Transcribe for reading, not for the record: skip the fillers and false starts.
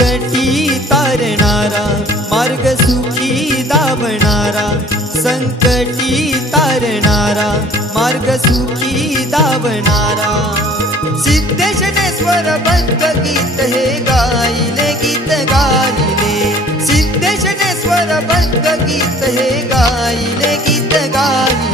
संकटी तारणारा, मार्ग सुखी दावणारा, संकटी तारणारा, मार्ग सुखी दावणारा। सिद्धेशनेश्वर बंद गीत हे गायले, गीत गायले, सिद्धेशनेश्वर बंद गीत हे गायले, गीत गायले।